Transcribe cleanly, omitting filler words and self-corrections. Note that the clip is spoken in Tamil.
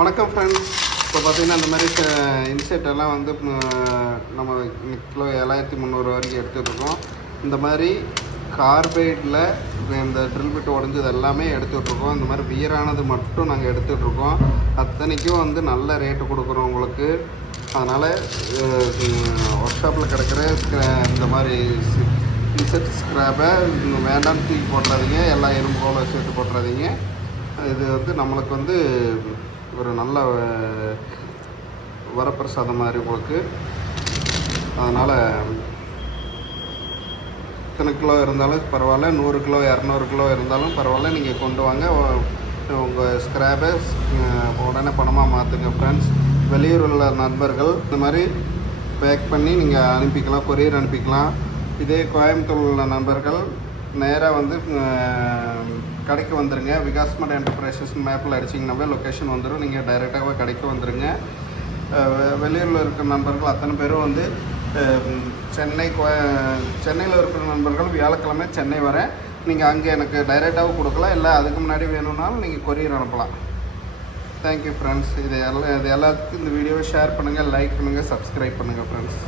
வணக்கம் ஃப்ரெண்ட்ஸ். இப்போ பார்த்தீங்கன்னா இந்த மாதிரி இன்செட் எல்லாம் வந்து நம்ம கிலோ 7300 வரைக்கும் எடுத்துகிட்ருக்கோம். இந்த மாதிரி கார்பைடில் இந்த ட்ரில் பிட் உடஞ்சது எல்லாமே எடுத்துகிட்ருக்கோம். இந்த மாதிரி வியரானது மட்டும் நாங்கள் எடுத்துகிட்ருக்கோம். அத்தனைக்கும் வந்து நல்ல ரேட்டு கொடுக்குறோம் உங்களுக்கு. அதனால் ஒர்க் ஷாப்பில் கிடக்கிற இந்த மாதிரி இன்செட் ஸ்க்ராப்பை வேண்டாம்னு தூக்கி போட்டுறாதீங்க. எல்லா எறும்பு போல சேர்த்து போட்டுறாதீங்க. இது வந்து நம்மளுக்கு வந்து ஒரு நல்ல வரப்பிரசாதம் மாதிரி உங்களுக்கு. அதனால் எத்தனை கிலோ இருந்தாலும் பரவாயில்ல, 100 கிலோ 200 கிலோ இருந்தாலும் பரவாயில்ல, நீங்கள் கொண்டு வாங்க. உங்கள் ஸ்க்ராப்பை உடனே பணமாக மாற்றுங்க ஃப்ரெண்ட்ஸ். வெளியூர் உள்ள நண்பர்கள் இந்த மாதிரி பேக் பண்ணி நீங்கள் அனுப்பிக்கலாம், கொரியர் அனுப்பிக்கலாம். இதே கோயம்புத்தூர் உள்ள நண்பர்கள் நேராக வந்து கடைக்கு வந்துடுங்க. விகாஸ்மட் என்டர்பிரைசஸ் மேப்பில் அடிச்சிங்கனாவே லொக்கேஷன் வந்துடும். நீங்கள் டைரெக்டாகவே கடைக்கு வந்துடுங்க. வெளியூரில் இருக்கிற நண்பர்கள் அத்தனை பேரும் வந்து சென்னையில் இருக்கிற நண்பர்கள் வியாழக்கிழமை சென்னை வரேன். நீங்கள் அங்கே எனக்கு டைரெக்டாகவும் கொடுக்கலாம், இல்லை அதுக்கு முன்னாடி வேணும்னாலும் நீங்கள் கொரியர் அனுப்பலாம். Thank you friends. இது எல்லாத்துக்கும் இந்த வீடியோவை ஷேர் பண்ணுங்கள், லைக் பண்ணுங்கள், சப்ஸ்கிரைப் பண்ணுங்கள் ஃப்ரெண்ட்ஸ்.